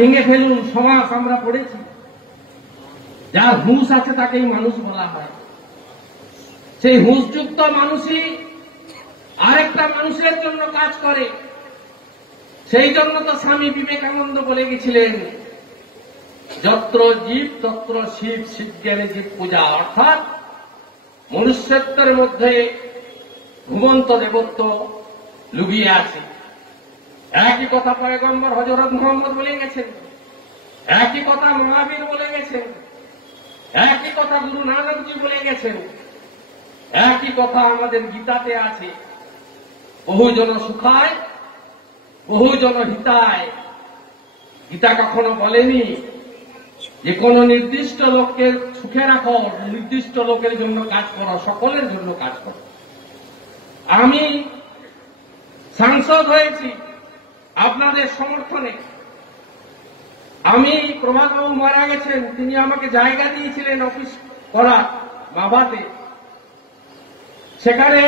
ভেঙে ফেলুন সমাজ আমরা পড়েছি। যার হুঁশ আছে তাকেই মানুষ বলা হয়। সেই হুঁশযুক্ত মানুষই আরেকটা মানুষের জন্য কাজ করে। সেই জন্য তো স্বামী বিবেকানন্দ বলে গেছিলেন, যত্র জীব তত্র শিব, শিবজ্ঞানে জীব পূজা। অর্থাৎ মনুষ্যত্বের মধ্যে ঘুমন্ত দেবত্ব লুকিয়ে আছে। একই কথা পয়গম্বর হযরত মুহাম্মদ বলে গেছেন, একই কথা মহাবীর বলে গেছেন, একই কথা গুরু নানকজি বলে গেছেন, একই কথা আমাদের গীতাতে আছে। বহুজন সুখায় বহুজন হিতায়। গীতা কখনো বলেনি যে কোন নির্দিষ্ট লোককে সুখে রাখো, নির্দিষ্ট লোকের জন্য কাজ করো, সকলের জন্য কাজ করো। আমি সাংসদ হয়েছি আপনাদের সমর্থনে। আমি প্রভাতবাবু মারা গেছেন, তিনি আমাকে জায়গা দিয়েছিলেন অফিস করার বাবাতে। সেখানে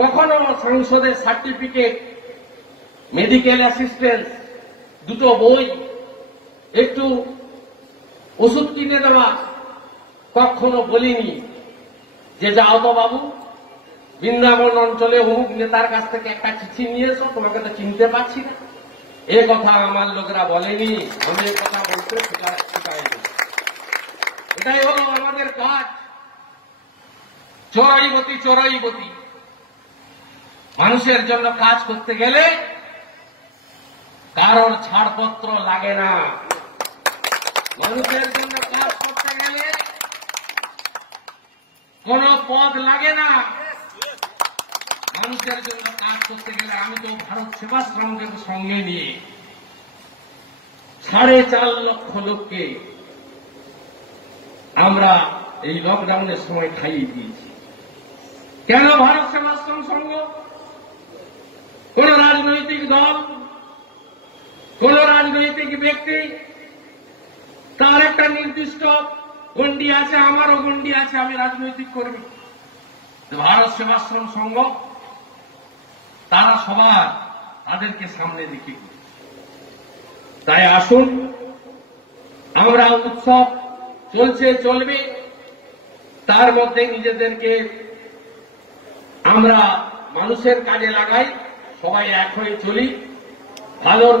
কখনো সংসদের সার্টিফিকেট, মেডিকেল অ্যাসিস্ট্যান্স, দুটো বই, একটু ওষুধ কিনে দেওয়া কখনো বলিনি যে যাও তো বাবু বৃন্দাবন অঞ্চলে অমুক নেতার কাছ থেকে একটা চিঠি নিয়ে এসো, তোমাকে তো চিনতে পারছি না। এ কথা আমার লোকেরা বলেনি, আমি এ কথা বলতে শিখাইনি। এটাই হলো আমাদের কাজ। চোরাইবতী চোরাইবতী। মানুষের জন্য কাজ করতে গেলে কারোর ছাড়পত্র লাগে না। মানুষের জন্য কাজ করতে গেলে কোন পদ লাগে না। মানুষের জন্য কাজ করতে গেলে আমি তো ভারত সেবাশ্রমকে সঙ্গে নিয়ে 4.5 লক্ষ লোককে আমরা এই লকডাউনের সময় খাইয়ে দিয়েছি। কেন ভারত সেবাশ্রম সংঘ? কোন রাজনৈতিক দল, কোন রাজনৈতিক ব্যক্তি, তার একটা নির্দিষ্ট গণ্ডি আছে, আমারও গণ্ডি আছে, আমি রাজনৈতিক কর্মী। ভারত সেবাশ্রম সংঘ তারা সবার তাদেরকে সামনে রেখে। তাই আসুন, আমরা উৎসব চলছে চলবে, তার মধ্যে নিজেদেরকে আমরা মানুষের কাজে লাগাই, সবাই এক হয়ে চলি, ভালোর